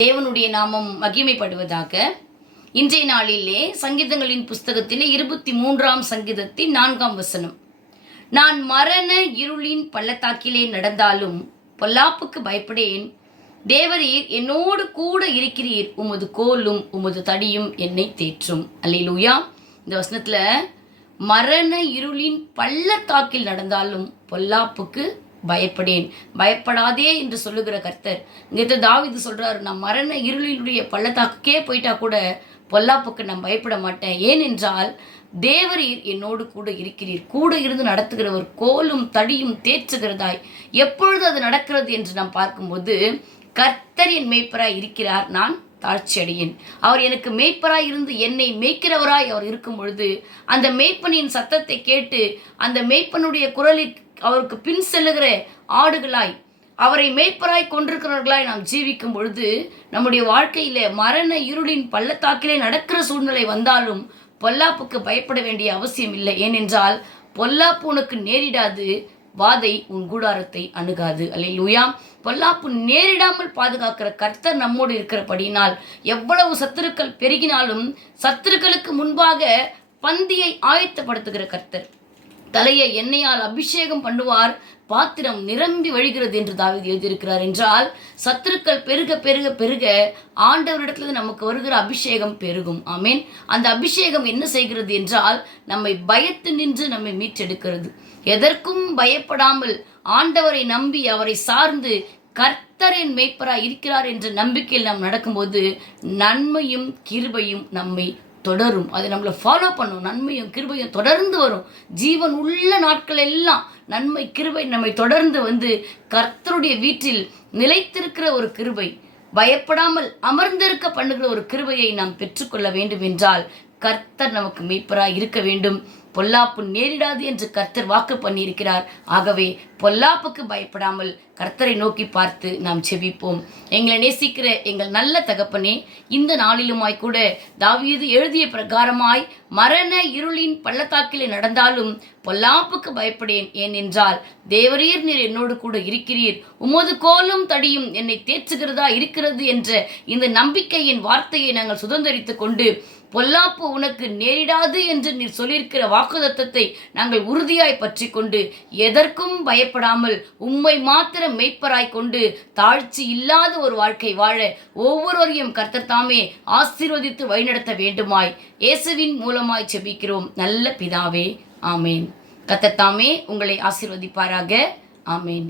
தேவனுடைய நாமம் மகிமைப்படுவதாக. இன்றைய நாளிலே சங்கீதங்களின் புஸ்தகத்திலே 23ஆம் சங்கீதத்தின் 4ஆம் வசனம். நான் மரண இருளின் பள்ளத்தாக்கிலே நடந்தாலும் பொல்லாப்புக்கு பயப்படேன். தேவரீர் என்னோடு கூட இருக்கிறீர், உமது கோலும் உமது தடியும் என்னை தேற்றும். அல்லேலூயா. இந்த வசனத்துல மரண இருளின் பள்ளத்தாக்கில் நடந்தாலும் பொல்லாப்புக்கு பயப்படேன், பயப்படாதே என்று சொல்லுகிற கர்த்தர். இங்கே தாவீது சொல்றாரு, நான் மரண இருளினுடைய பள்ளத்தாக்குக்கே போயிட்டா கூட பொல்லாப்புக்கு நான் பயப்பட மாட்டேன். ஏனென்றால் தேவரீர் என்னோடு கூட இருக்கிறீர். கூட இருந்து நடத்துகிறவர் கோலும் தடியும் தேற்றுகிறதாய். எப்பொழுது அது நடக்கிறது என்று நாம் பார்க்கும்போது, கர்த்தர் என் மேய்ப்பராய் இருக்கிறார், நான் தாழ்ச்சி அடையேன். அவர் எனக்கு மேய்ப்பராய் இருந்து என்னை மேய்க்கிறவராய் அவர் இருக்கும் பொழுது, அந்த மேய்ப்பனின் சத்தத்தை கேட்டு அந்த மேய்ப்பனுடைய குரலில் அவருக்கு பின் செல்லுகிற ஆடுகளாய், அவரை மேய்ப்பராய் கொண்டிருக்கிறவர்களாய் நாம் ஜீவிக்கும் பொழுது, நம்முடைய வாழ்க்கையில மரண இருளின் பள்ளத்தாக்கிலே நடக்கிற சூழ்நிலை வந்தாலும் பொல்லாப்புக்கு பயப்பட வேண்டிய அவசியம் இல்லை. ஏனென்றால் பொல்லாப்பு உனக்கு நேரிடாது, வாதை உன் கூடாரத்தை அணுகாது. அல்லேலூயா. பொல்லாப்பு நேரிடாமல் பாதுகாக்கிற கர்த்தர் நம்மோடு இருக்கிறபடியினால் எவ்வளவு சத்துருக்கள் பெருகினாலும் சத்துருக்களுக்கு முன்பாக பந்தியை ஆயத்தப்படுத்துகிற கர்த்தர். தலையை எண்ணெயால் அபிஷேகம் பண்ணுவார், பாத்திரம் நிரம்பி வழிகிறது என்று தாவீது எழுதியிருக்கிறார். என்றால் சத்துருக்கள் பெருக பெருக பெருக ஆண்டவரிடத்துல நமக்கு வருகிற அபிஷேகம் பெருகும். ஆமேன். அந்த அபிஷேகம் என்ன செய்கிறது என்றால் நம்மை பயத்து நின்று நம்மை மீட்டெடுக்கிறது. எதற்கும் பயப்படாமல் ஆண்டவரை நம்பி அவரை சார்ந்து கர்த்தரின் மேய்ப்பராய் இருக்கிறார் என்ற நம்பிக்கையில் நாம் நடக்கும்போது நன்மையும் கிருபையும் நம்மை தொடரும். அதை நம்மளை ஃபாலோ பண்ணும். நன்மையும் கிருபையும் தொடர்ந்து வரும். ஜீவன் உள்ள நாட்கள் எல்லாம் நன்மை கிருபை நம்மை தொடர்ந்து வந்து கர்த்தருடைய வீட்டில் நிலைத்திருக்கிற ஒரு கிருபை, பயப்படாமல் அமர்ந்திருக்க பண்ணுகிற ஒரு கிருபையை நாம் பெற்றுக்கொள்ள வேண்டும் என்றால் கர்த்தர் நமக்கு மேய்ப்பராய் இருக்க வேண்டும். பொல்லாப்பு நேரிடாது என்று கர்த்தர் வாக்கு பண்ணியிருக்கிறார். ஆகவே பொல்லாப்புக்கு பயப்படாமல் கர்த்தரை நோக்கி பார்த்து நாம் செபிப்போம். எங்களை நேசிக்கிற எங்கள் நல்ல தகப்பனே, இந்த நாளிலுமாய் கூட தாவீது எழுதிய பிரகாரமாய் மரண இருளின் பள்ளத்தாக்கிலே நடந்தாலும் பொல்லாப்புக்கு பயப்படேன். ஏனென்றால் தேவரீர் நீர் என்னோடு கூட இருக்கிறீர், உமது கோலும் தடியும் என்னை தேற்றுகிறதா இருக்கிறது என்ற இந்த நம்பிக்கையின் வார்த்தையை நாங்கள் சுதந்திரித்து கொண்டு பொல்லாப்பு உனக்கு நேரிடாது என்று நீர் சொல்லியிருக்கிற வாக்குத்தத்தத்தை நாங்கள் உறுதியாய் பற்றி கொண்டு எதற்கும் பயப்படாமல் உம்மை மாத்திரம் மேய்ப்பராய் கொண்டு தாழ்ச்சி இல்லாத ஒரு வாழ்க்கை வாழ ஒவ்வொருவரையும் கர்த்தர் தாமே ஆசீர்வதித்து வழிநடத்த வேண்டுமாய் இயேசுவின் மூலமாய் செபிக்கிறோம் நல்ல பிதாவே. ஆமேன். கர்த்தர் தாமே உங்களை ஆசீர்வதிப்பாராக. ஆமேன்.